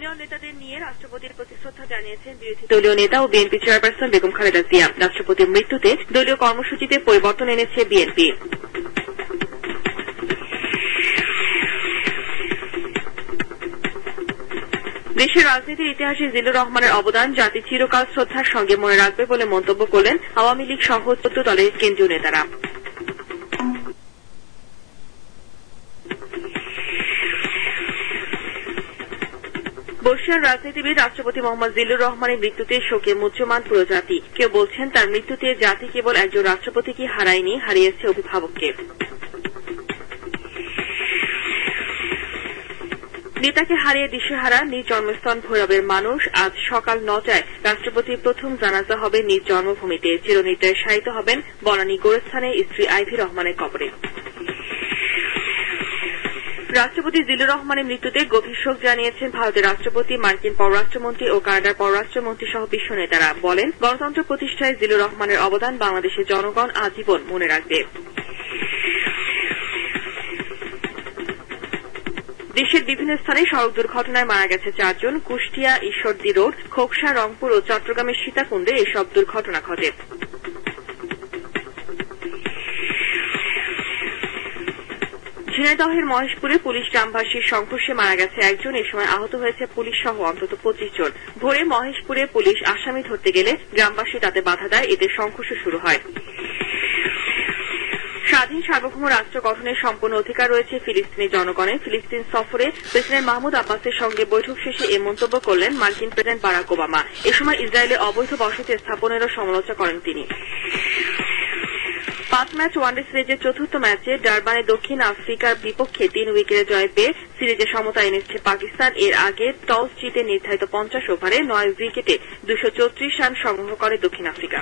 নেতাদের নিয়ে রাষ্ট্রপতির প্রতি শ্রদ্ধা জানিয়েছেন বিরোধী দলীয় নেতা ও বিএনপি চেয়ারপারসন বেগম খালেদা জিয়া। রাষ্ট্রপতির মৃত্যুতে দলীয় কর্মসূচিতে পরিবর্তন এনেছে বিএনপি। দেশের রাজনীতির ইতিহাসে জিল্লুর রহমানের অবদান জাতি চিরকাল শ্রদ্ধার সঙ্গে মনে রাখবে বলে মন্তব্য করলেন আওয়ামী লীগ সহ ১৪ দলের কেন্দ্রীয় নেতারা। বর্ষিয়ান রাজনীতিবিদ রাষ্ট্রপতি মোহাম্মদ জিল্লুর রহমানের মৃত্যুতে শোকে মুহ্যমান পুরো জাতি। কেউ বলছেন তার মৃত্যুতে জাতি কেবল একজন রাষ্ট্রপতিকে হারায়নি, হারিয়েছে অভিভাবককে। নেতাকে হারিয়ে দিশেহারা নিজ জন্মস্থান ভৈরবের মানুষ। আজ সকাল ৯টায় রাষ্ট্রপতির প্রথম জানাজা হবে নিজ জন্মভূমিতে। চিরনিদ্রায় শায়িত হবেন বনানী গোরস্থানে স্ত্রী আইভি রহমানের কবরে। রাষ্ট্রপতি জিল্লুর রহমানের মৃত্যুতে গভীর শোক জানিয়েছেন ভারতের রাষ্ট্রপতি, মার্কিন পররাষ্ট্রমন্ত্রী ও কানাডার পররাষ্ট্রমন্ত্রী সহ বিশ্ব নেতারা। বলেন, গণতন্ত্র প্রতিষ্ঠায় জিল্লুর রহমানের অবদান বাংলাদেশের জনগণ আজীবন মনে রাখবে। দেশের বিভিন্ন স্থানে সড়ক দুর্ঘটনায় মারা গেছে ৪ জন। কুষ্টিয়া, ঈশ্বরদী রোড, খোকসা, রংপুর ও চট্টগ্রামের সীতাকুণ্ডে এসব দুর্ঘটনা ঘটে। ঝিনাইদহের মহেশপুরে পুলিশ গ্রামবাসীর সংঘর্ষে মারা গেছে ১ জন। এ সময় আহত হয়েছে পুলিশ সহ অন্তত ২৫ জন। ভোরে মহেশপুরে পুলিশ আসামি ধরতে গেলে গ্রামবাসী তাতে বাধা দেয়, এতে সংঘর্ষ শুরু হয়। স্বাধীন সার্বভৌম রাষ্ট্র গঠনের সম্পূর্ণ অধিকার রয়েছে ফিলিস্তিনি জনগণের। ফিলিস্তিন সফরে প্রেসিডেন্ট মাহমুদ আব্বাসের সঙ্গে বৈঠক শেষে এ মন্তব্য করলেন মার্কিন প্রেসিডেন্ট বারাক ওবামা। এ সময় ইসরায়েলে অবৈধ বসতি স্থাপনেরও সমালোচনা করেন তিনি। ৫ ম্যাচ ওয়ানডে সিরিজের চতুর্থ ম্যাচে ডারবানে দক্ষিণ আফ্রিকার বিপক্ষে ৩ উইকেটে জয় পেয়ে সিরিজে সমতা এনেছে পাকিস্তান। এর আগে টস জিতে নির্ধারিত ৫০ ওভারে ৯ উইকেটে ২৩৪ রান সংগ্রহ করে দক্ষিণ আফ্রিকা।